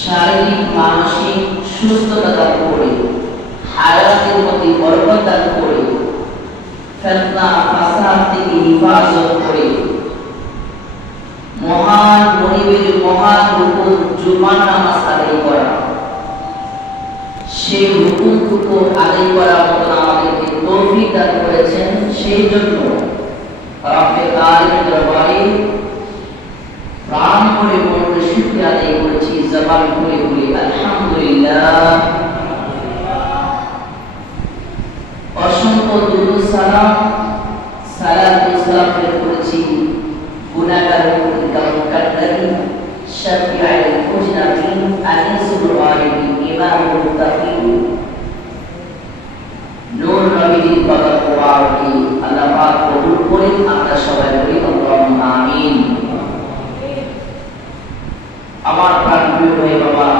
শারীরিক, মানসিক সুস্থতা দান করে, হায়াতের প্রতি বরকত করে, ফেতনা, ফাসাদ থেকে হিফাজত করে। মহান মনিবের মহান হুকুম জুমার নামাজ আদায় করা। সেই হুকুমটুকু আদায় করার মতন আমাদেরকে তৌফিক দান করেছেন। সেই জন্য রব্বে কারিমের দরবারে প্রাণ করে মনকে শুক্রিয়া আদায় করেছি আমরা প্রাণ প্রিয় বাবা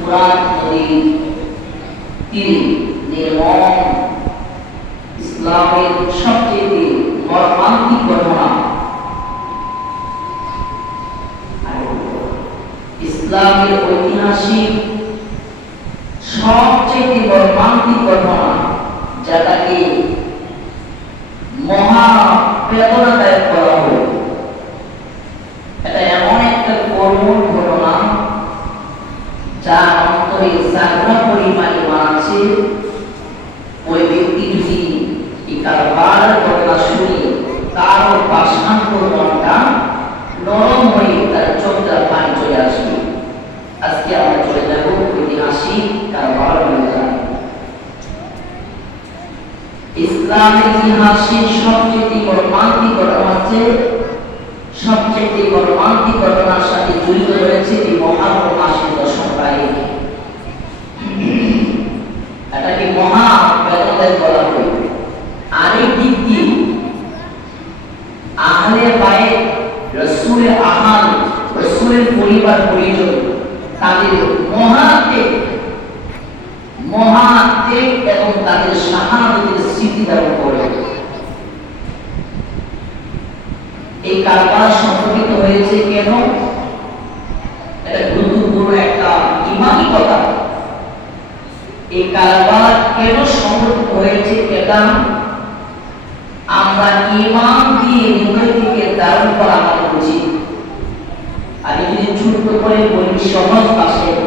ফুরাত নদীর তীরে নির্মম ইসলামের সবচেয়ে মর্মান্তিক ঘটনা। ইসলামের ঐতিহাসিক সবচেয়ে মর্মান্তিক ঘটনা যেটাকে মহা বেদনাদায়ক করা হলো, এটা এমন একটা করুণ ঘটনা যা অন্তরে ওই ব্যক্তি যদি ঘটনা শুনে নরম হয়ে তার চোখটা পানি চলে আসবে আজকে আমরা চলে যাব ঐতিহাসিক কারবার ময়দানে ইসলামের ইতিহাসে সবচেয়ে মর্মান্তিক ঘটনা হচ্ছে সবচেয়ে মর্মান্তিক ঘটনার সাথে জড়িত রয়েছে এই মহারম মাসের দশম তারিখ এটাকে মহা বেদনায় বলা হয় আরেক দিক দিয়ে আহলে বাইত রসুলের আহাল রসুলের পরিবার, পরিজন, তাদের মহাত্মেক মহাত্মেক এবং তাদের শাহাদতের স্মৃতি ধারণ করে। এই কারবার সংঘটিত হয়েছে কেন? এটা গুরুত্বপূর্ণ একটা ইমানি কথা। এই কারবার কেন সংঘটিত হয়েছে? এটা আমরা ইমান দিয়ে করে বলি সহজ ভাষায় বলি আপনারা